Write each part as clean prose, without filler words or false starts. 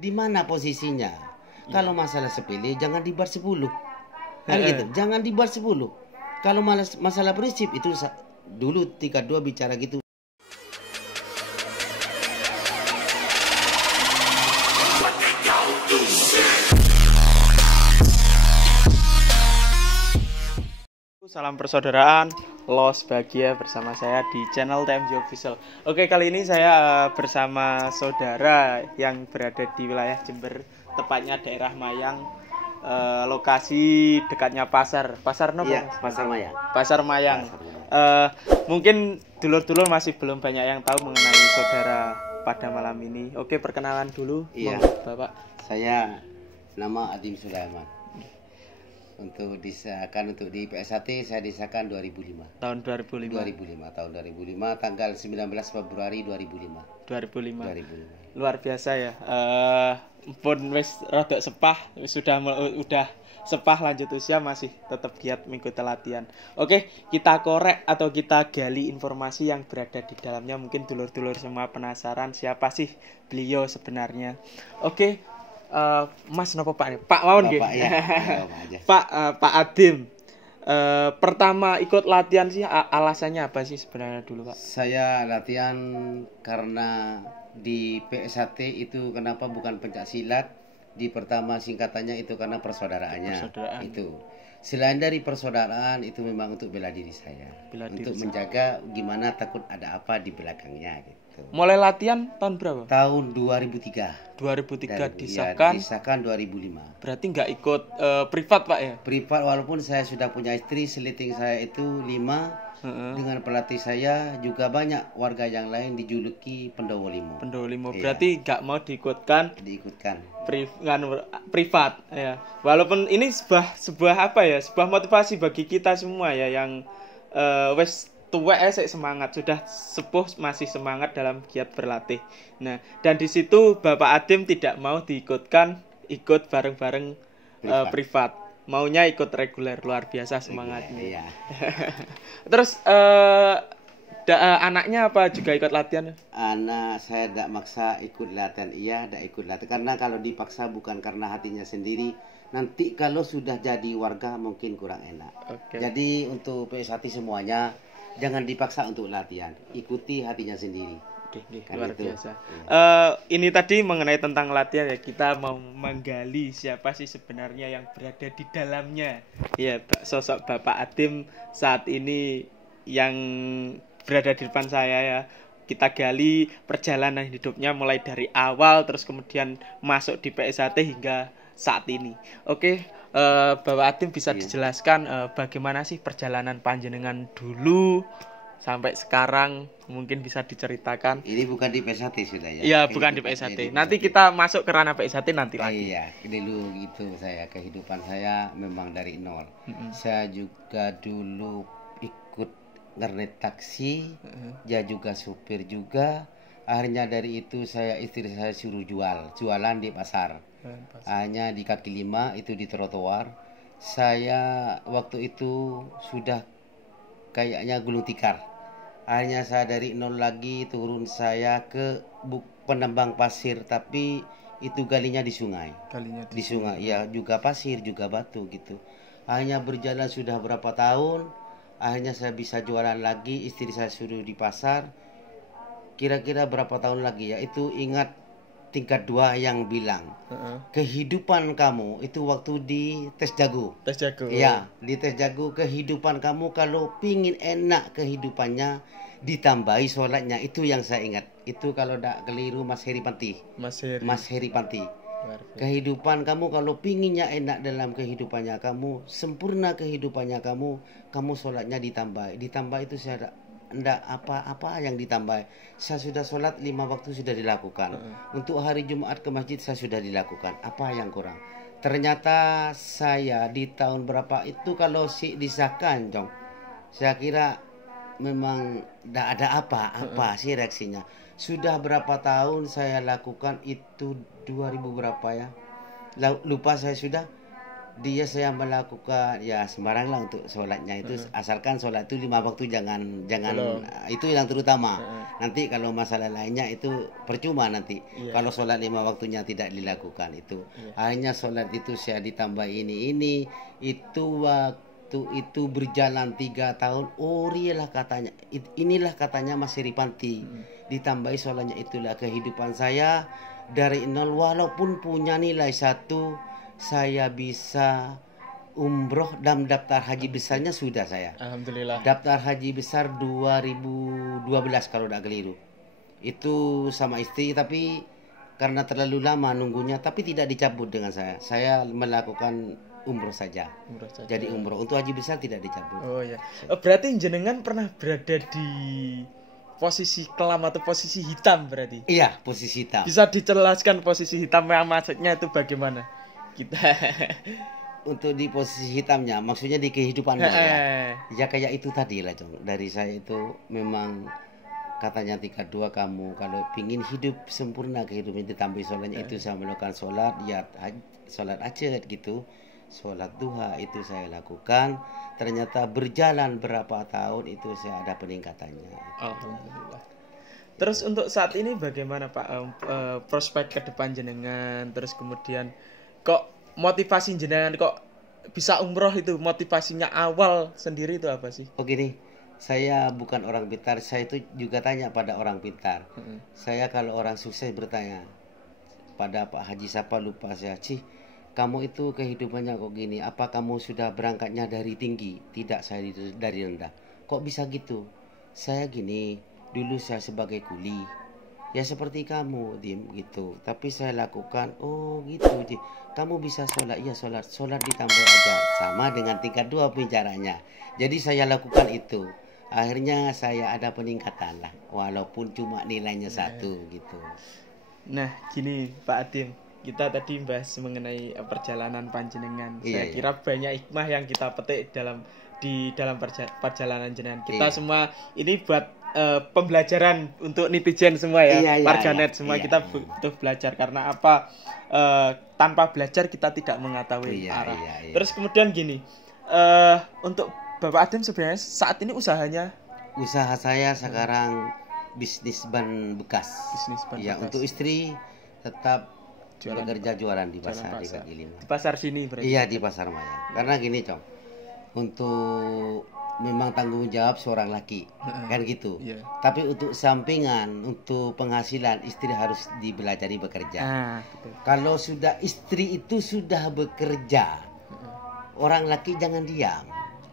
di mana posisinya. Kalau masalah sepele jangan di bar 10. Kan gitu. Jangan di bar 10. Kalau masalah prinsip itu dulu tingkat 2 bicara gitu. Salam persaudaraan, los bahagia bersama saya di channel TMJ Official. Oke, kali ini saya bersama saudara yang berada di wilayah Jember, tepatnya daerah Mayang, lokasi dekatnya pasar nopo? Iya, Pasar Mayang. Pasar Mayang. Mungkin dulur-dulur masih belum banyak yang tahu mengenai saudara pada malam ini. Oke, perkenalan dulu. Iya, Bapak. Saya nama Adim Sulaiman. Untuk disahkan untuk di PSAT saya disahkan 2005. Tahun 2005. 2005 tahun 2005 tanggal 19 Februari 2005. 2005. Luar biasa ya. Pun wis rada sepah, wis udah sepah lanjut usia masih tetap giat mengikuti latihan. Oke, kita korek atau kita gali informasi yang berada di dalamnya. Mungkin dulur-dulur semua penasaran siapa sih beliau sebenarnya. Oke. Mas nopo Pak? Pak Mawon nggih. Pak Adim. Pertama ikut latihan sih alasannya apa sih sebenarnya dulu, Pak? Saya latihan karena di PSAT itu kenapa bukan pencak silat? Di pertama singkatannya itu karena persaudaraan. Itu. Selain dari persaudaraan itu memang untuk bela diri saya. Untuk menjaga gimana takut ada apa di belakangnya gitu. Mulai latihan tahun berapa? Tahun 2003. 2003 disahkan. Ya, disahkan 2005. Berarti nggak ikut privat, Pak ya? Privat, walaupun saya sudah punya istri, seliting saya itu 5. Dengan pelatih saya juga banyak warga yang lain dijuluki Pendowo Limo. Pendowo Limo. Iya. Berarti nggak mau diikutkan privat ya. Walaupun ini sebuah apa ya? Sebuah motivasi bagi kita semua ya yang wes tua semangat, sudah sepuh masih semangat dalam giat berlatih. Nah, dan di situ Bapak Adim tidak mau ikut bareng-bareng privat. Maunya ikut reguler, luar biasa semangatnya. Iya. Terus anaknya apa juga ikut latihan? Anak saya tidak maksa ikut latihan, tidak ikut latihan. Karena kalau dipaksa bukan karena hatinya sendiri. Nanti kalau sudah jadi warga mungkin kurang enak. Okay. Jadi untuk PSAT semuanya jangan dipaksa untuk latihan, ikuti hatinya sendiri. Luar biasa. Ini tadi mengenai tentang latihan ya, kita mau menggali siapa sih sebenarnya yang berada di dalamnya. Ya, sosok Bapak Adim saat ini yang berada di depan saya ya. Kita gali perjalanan hidupnya mulai dari awal terus kemudian masuk di PSAT hingga saat ini. Oke, Bapak Adim bisa dijelaskan bagaimana sih perjalanan panjenengan dulu sampai sekarang, mungkin bisa diceritakan. Ini bukan di PSAT sudah ya? Iya, bukan di PSAT. Nanti kita masuk ke ranah PSAT nanti lagi. Iya, dulu gitu kehidupan saya memang dari nol. Saya juga dulu ikut ngernet taksi, dia juga supir juga. Akhirnya dari itu istri saya suruh jualan di pasar. Hanya di kaki 5 itu di trotoar. Saya waktu itu sudah kayaknya gulung tikar. Akhirnya saya dari nol lagi turun saya ke penambang pasir, tapi itu galinya di sungai. Di sungai, ya juga pasir juga batu gitu. Akhirnya berjalan sudah berapa tahun, akhirnya saya bisa jualan lagi, istri saya suruh di pasar. Kira-kira berapa tahun lagi ya, itu ingat tingkat 2 yang bilang kehidupan kamu itu waktu di tes jago. Ya, di tes jago kehidupan kamu kalau pingin enak kehidupannya ditambahi sholatnya, itu yang saya ingat. Itu kalau tidak keliru Mas Heri Panti. Kehidupan kamu kalau pinginnya enak dalam kehidupannya kamu, sempurna kehidupannya kamu sholatnya ditambah itu saya enggak apa-apa yang ditambah. Saya sudah sholat 5 waktu sudah dilakukan. Untuk hari Jumat ke masjid saya sudah dilakukan. Apa yang kurang? Ternyata saya di tahun berapa itu kalau disahkan, Jong, saya kira memang enggak ada apa-apa sih reaksinya. Sudah berapa tahun saya lakukan itu 2000 berapa ya? Lupa saya sudah dia saya melakukan ya sembarang lah untuk sholatnya itu, asalkan sholat itu 5 waktu, jangan Belum. itu yang terutama. Nanti kalau masalah lainnya itu percuma nanti. Iya. Kalau sholat 5 waktunya tidak dilakukan itu. Hanya sholat itu saya ditambah ini itu waktu itu berjalan 3 tahun. Oh iyalah katanya, inilah katanya Mas Ripanti. Ditambahi sholatnya, itulah kehidupan saya dari nol, walaupun punya nilai 1, saya bisa umroh dan daftar haji besarnya sudah saya. Alhamdulillah. Daftar haji besar 2012 kalau tidak keliru. Itu sama istri, tapi karena terlalu lama nunggunya, tapi tidak dicabut dengan saya. Saya melakukan umroh saja. Jadi umroh, untuk haji besar tidak dicabut. Oh ya. Berarti jenengan pernah berada di posisi kelam atau posisi hitam berarti? Iya, posisi hitam. Bisa dijelaskan posisi hitam yang maksudnya itu bagaimana? Kita untuk di posisi hitamnya maksudnya di kehidupan ya kayak itu tadi lah, Cong. Dari saya itu memang katanya 32, kamu kalau pingin hidup sempurna kehidupan ditambah sholatnya, itu saya melakukan sholat ya, sholat acet gitu, sholat duha itu saya lakukan. Ternyata berjalan berapa tahun itu saya ada peningkatannya. Alhamdulillah. Terus untuk saat ini bagaimana Pak, prospek ke depan jenengan, terus kemudian kok motivasi jenengan kok bisa umroh itu, motivasinya awal sendiri itu apa sih? Oh gini, saya bukan orang pintar, saya itu juga tanya pada orang pintar. Saya kalau orang sukses bertanya pada Pak Haji siapa lupa saya, Cih, kamu itu kehidupannya kok gini, apa kamu sudah berangkatnya dari tinggi? Tidak, saya dari rendah. Kok bisa gitu? Saya gini, dulu saya sebagai kuli, ya seperti kamu Dim gitu, tapi saya lakukan. Oh gitu, kamu bisa sholat, ya sholat ditambah aja, sama dengan tingkat 2 bicaranya. Jadi saya lakukan itu, akhirnya saya ada peningkatan lah, walaupun cuma nilainya 1 gitu. Nah gini Pak Adim, kita tadi bahas mengenai perjalanan panjenengan. Saya kira banyak hikmah yang kita petik di dalam perjalanan jenengan. Kita semua ini buat pembelajaran untuk netizen semua ya, warganet semua. Kita butuh belajar, karena apa? Tanpa belajar kita tidak mengetahui arah. Terus kemudian gini, untuk Bapak Adim sebenarnya saat ini usaha saya sekarang bisnis ban bekas. Ya, untuk istri tetap bekerja jualan di pasar di kaki 5. Di pasar sini berarti. Iya, di pasar Maya. Karena gini, Cong, untuk memang tanggung jawab seorang laki kan gitu. Tapi untuk sampingan, untuk penghasilan, istri harus dibelajari bekerja. Kalau sudah istri itu sudah bekerja, orang laki jangan diam.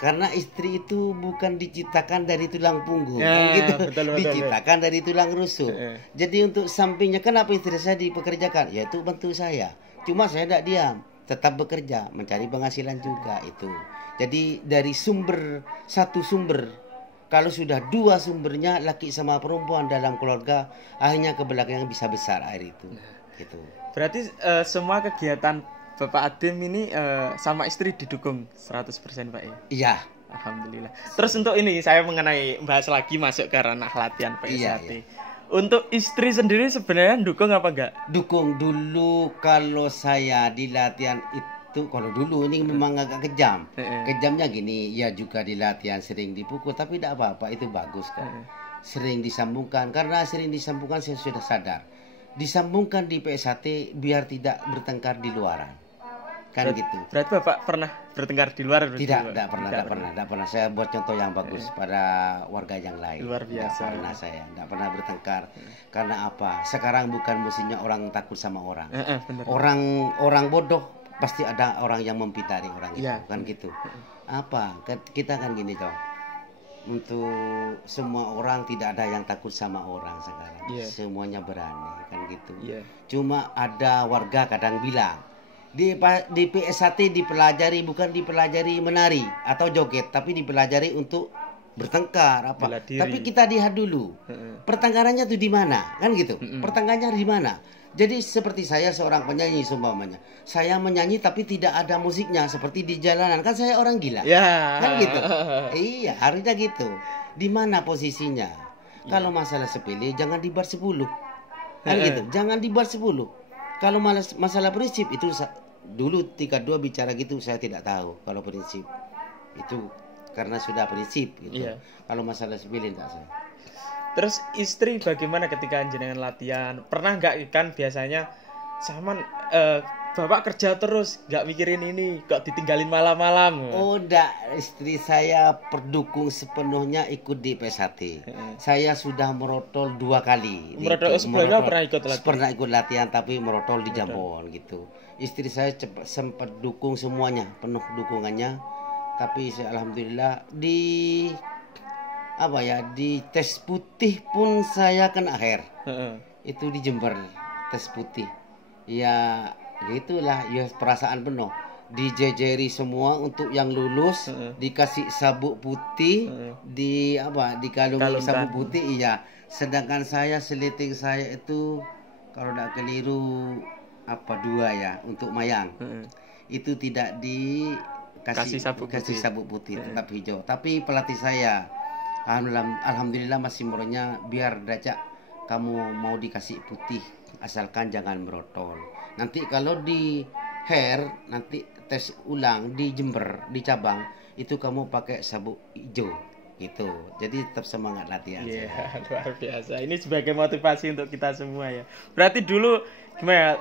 Karena istri itu bukan diciptakan dari tulang punggung, kan gitu. Diciptakan dari tulang rusuk. Jadi untuk sampingnya, kenapa istri saya dipekerjakan? Ya itu bantu saya. Cuma saya tidak diam, tetap bekerja, mencari penghasilan juga itu. Jadi dari satu sumber, kalau sudah 2 sumbernya, laki sama perempuan dalam keluarga, akhirnya ke belakang bisa besar air itu. Gitu. Berarti semua kegiatan Bapak Adim ini sama istri didukung 100% Pak ya? Iya. Alhamdulillah. Terus untuk ini saya mengenai bahas lagi masuk ke ranah latihan PSAT. Iya. Untuk istri sendiri sebenarnya dukung apa enggak? Dukung. Dulu kalau saya di latihan itu, kalau dulu ini memang agak kejam. Kejamnya gini, ya juga di latihan sering dipukul, tapi tidak apa-apa, itu bagus kok. Sering disambungkan, karena sering disambungkan saya sudah sadar. Disambungkan di PSAT biar tidak bertengkar di luaran. Kan gitu. Berarti Bapak pernah bertengkar di luar? Tidak pernah. Saya buat contoh yang bagus pada warga yang lain. Luar biasa. Tidak pernah bertengkar. Karena apa? Sekarang bukan musimnya orang takut sama orang. Benar. Orang bodoh pasti ada orang yang mempitari orang itu, kan gitu. Apa? Kita kan gini, Cong. Untuk semua orang tidak ada yang takut sama orang sekarang. Semuanya berani, kan gitu. Cuma ada warga kadang bilang, di PSAT dipelajari, bukan dipelajari menari atau joget, tapi dipelajari untuk bertengkar apa. Tapi kita lihat dulu pertengkarannya tuh di mana, kan gitu. Pertengkarannya di mana? Jadi seperti saya seorang penyanyi seumpamanya, saya menyanyi tapi tidak ada musiknya, seperti di jalanan, kan saya orang gila, kan gitu. Iya, harusnya gitu. Di mana posisinya? Kalau masalah sepele jangan di bar 10, kan gitu. Jangan di bar 10. Kalau masalah prinsip itu dulu tingkat 2 bicara gitu saya tidak tahu kalau prinsip. Itu karena sudah prinsip gitu. Iya. Kalau masalah sipil enggak saya. Terus istri bagaimana ketika jenengan latihan? Pernah nggak kan biasanya Saman bapak kerja terus nggak mikirin ini kok ditinggalin malam-malam? Oh enggak, istri saya pendukung sepenuhnya ikut di PSHT. Saya sudah merotol 2 kali. Merotol sebelumnya pernah ikut latihan? Pernah ikut latihan tapi merotol di Jambon gitu. Istri saya sempat dukung semuanya, penuh dukungannya. Tapi saya alhamdulillah di tes putih pun saya kena akhir. Itu di Jember tes putih. Ya gitulah, ya perasaan penuh. Dijejeri semua untuk yang lulus, dikasih sabuk putih, dikalungi sabuk putih, iya. Sedangkan saya seliting saya itu kalau tidak keliru 2 ya untuk mayang. Itu tidak dikasih sabuk putih, tetap hijau. Tapi pelatih saya alhamdulillah masih maunya biar dacak kamu mau dikasih putih asalkan jangan merotol. Nanti kalau di hair nanti tes ulang di Jember di cabang itu kamu pakai sabuk hijau gitu. Jadi tetap semangat latihan. Iya, luar biasa. Ini sebagai motivasi untuk kita semua ya. Berarti dulu gimana?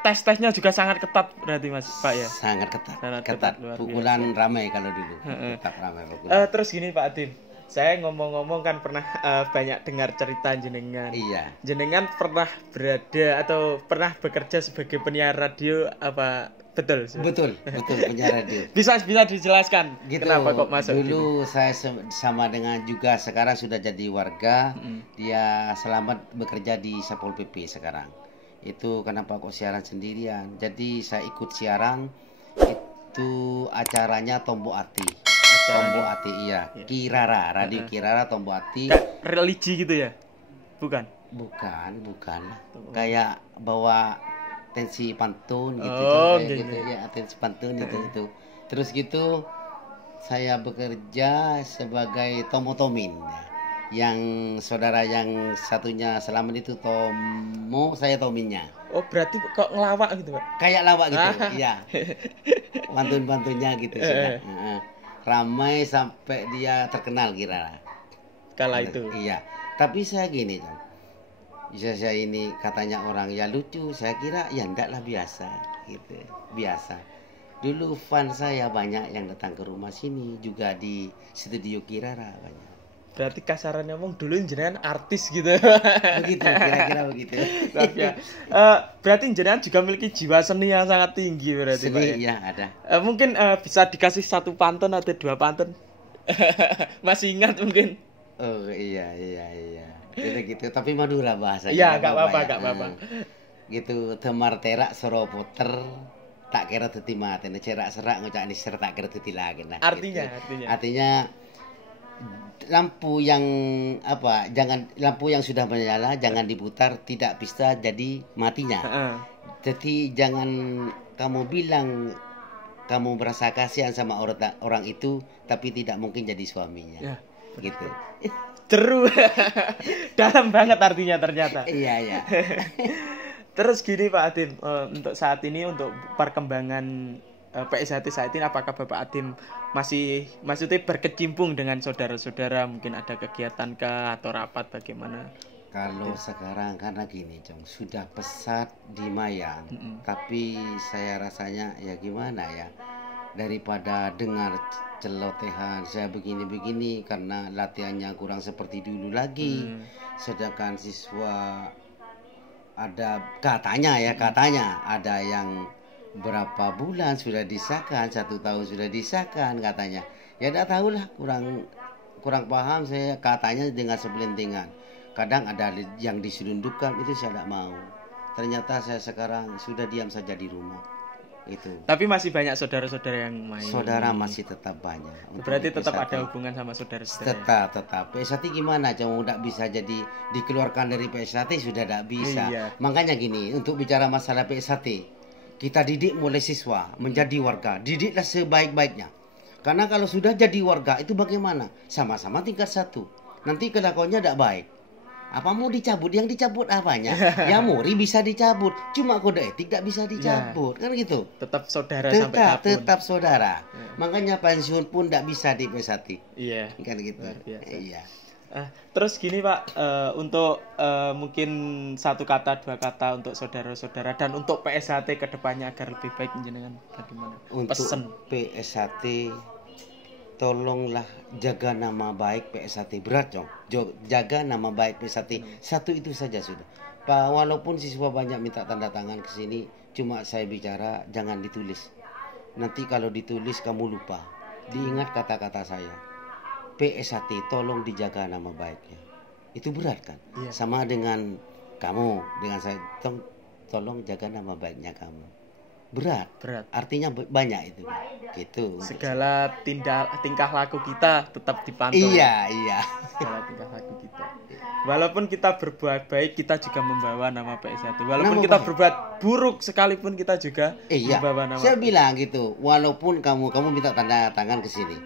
Tes-tesnya juga sangat ketat berarti Mas Pak ya? Sangat ketat. Sangat ketat. Pukulan ramai kalau dulu. Tetap ramai pukulan. Terus gini Pak Adim. Saya ngomong-ngomong kan pernah banyak dengar cerita jenengan. Iya. Jenengan pernah berada atau pernah bekerja sebagai penyiar radio apa betul? Betul penyiar radio. Bisa dijelaskan gitu, kenapa kok masuk dulu gitu? Saya sama dengan juga sekarang sudah jadi warga. Dia selamat bekerja di Satpol PP sekarang. Itu kenapa kok siaran sendirian? Jadi saya ikut siaran itu acaranya Tombok Ati. Tombok Ati iya. Kirara, radio Kirara Tombok Ati. Religi gitu ya? Bukan. Kayak bawa tensi pantun gitu. Gitu ya, tensi pantun itu. Terus gitu saya bekerja sebagai tomotomin. Yang saudara yang satunya selamat itu Tomo, saya Tominnya. Oh, berarti kok ngelawak gitu, Pak? Kayak lawak gitu, iya. Pantun-pantunnya gitu sudah. Ramai sampai dia terkenal kira kala itu. Iya. Tapi saya gini, saya ini katanya orang ya lucu, saya kira ya enggak lah biasa gitu. Biasa. Dulu fan saya banyak yang datang ke rumah sini, juga di studio Kirara banyak. Berarti kasarannya ngomong dulu jenengan artis gitu. Begitu, kira-kira begitu. Berarti jenengan juga memiliki jiwa seni yang sangat tinggi berarti, Pak. Seni, ya ada. Mungkin bisa dikasih 1 pantun atau 2 pantun. Masih ingat mungkin? Oh iya. Gitu. Tapi Madura bahasanya. Iya, enggak apa-apa. Gitu, temar terak soropoter tak kira teti mate, cerak serak ngocak ni ser tak kira teti lagi. Nah, artinya lampu yang lampu yang sudah menyala jangan diputar, tidak bisa jadi matinya. Jadi jangan kamu bilang kamu merasa kasihan sama orang itu tapi tidak mungkin jadi suaminya. Ya, gitu. Jeru. Dalam banget artinya ternyata. Iya. Terus gini Pak Adim, untuk saat ini untuk perkembangan PSHT saat ini apakah Bapak Adim masih maksudnya berkecimpung dengan saudara-saudara, mungkin ada kegiatan kah atau rapat bagaimana? Kalau sekarang karena gini sudah pesat di Mayang, tapi saya rasanya ya gimana ya, daripada dengar celotehan saya begini-begini karena latihannya kurang seperti dulu lagi. Sedangkan siswa ada katanya ada yang berapa bulan sudah disahkan, 1 tahun sudah disahkan katanya. Ya tidak tahulah, kurang paham saya, katanya dengan sebelintingan. Kadang ada yang diselundupkan, itu saya tidak mau. Ternyata saya sekarang sudah diam saja di rumah. Itu. Tapi masih banyak saudara-saudara yang main. Saudara masih tetap banyak. Berarti tetap ada hubungan sama saudara-saudara. Tetap. PSHT gimana? Cuma tidak bisa jadi dikeluarkan dari PSHT sudah tidak bisa. Iya. Makanya gini, untuk bicara masalah PSHT, kita didik mulai siswa menjadi warga. Didiklah sebaik-baiknya. Karena kalau sudah jadi warga itu bagaimana? Sama-sama tingkat 1. Nanti kelakuannya tidak baik. Apa mau dicabut? Yang dicabut apanya? Ya Muri bisa dicabut, cuma kode etik tidak bisa dicabut, kan gitu. Tetap saudara sampai kapan? Tetap saudara. Makanya pensiun pun tidak bisa dipesati. Iya. Kan gitu. Iya. Terus gini Pak, untuk mungkin satu kata dua kata untuk saudara-saudara dan untuk PSHT kedepannya agar lebih baik jenengan bagaimana? Untuk Pesen PSHT, tolonglah jaga nama baik PSHT, berat dong. Jaga nama baik PSHT, satu itu saja sudah. Pak, walaupun siswa banyak minta tanda tangan ke sini, cuma saya bicara jangan ditulis. Nanti kalau ditulis kamu lupa. Diingat kata-kata saya. PSHT tolong dijaga nama baiknya. Itu berat kan? Iya. Sama dengan kamu, dengan saya, tolong jaga nama baiknya kamu. Berat. Artinya banyak itu. Gitu. Segala tingkah laku kita tetap dipantau. Iya. Segala tingkah laku kita. Walaupun kita berbuat baik, kita juga membawa nama PSHT. Walaupun kita berbuat buruk sekalipun kita juga membawa nama. Saya bilang gitu, walaupun kamu minta tanda tangan ke sini.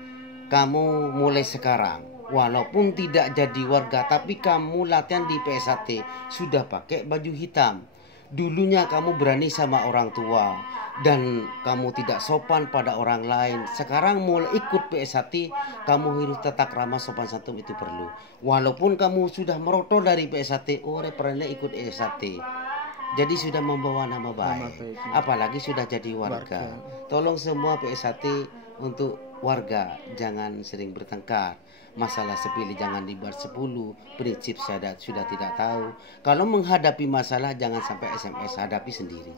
Kamu mulai sekarang, walaupun tidak jadi warga, tapi kamu latihan di PSHT, sudah pakai baju hitam. Dulunya kamu berani sama orang tua dan kamu tidak sopan pada orang lain. Sekarang mulai ikut PSHT, kamu harus tata krama sopan santun itu perlu. Walaupun kamu sudah merotol dari PSHT, pernah ikut PSHT. Jadi sudah membawa nama baik. Apalagi sudah jadi warga. Tolong semua PSHT untuk warga jangan sering bertengkar. Masalah sepilih jangan dibuat 10. Prinsip saya sudah tidak tahu. Kalau menghadapi masalah jangan sampai SMS, hadapi sendiri.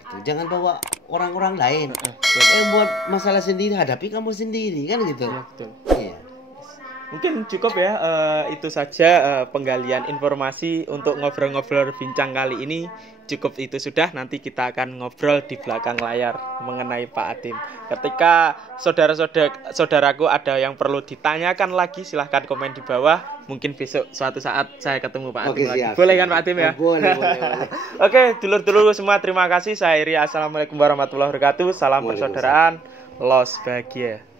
Itu jangan bawa orang-orang lain. Buat masalah sendiri, hadapi kamu sendiri, kan gitu. Ya, betul. Iya. Mungkin cukup ya, itu saja penggalian informasi untuk ngobrol-ngobrol bincang kali ini. Cukup itu sudah, nanti kita akan ngobrol di belakang layar mengenai Pak Adim. Ketika saudara-saudaraku ada yang perlu ditanyakan lagi, silahkan komen di bawah. Mungkin besok suatu saat saya ketemu Pak Adim lagi. Boleh kan Pak Adim ya? Boleh. Oke, dulur-dulur semua terima kasih. Saya Iri, assalamualaikum warahmatullahi wabarakatuh. Salam persaudaraan, los bahagia.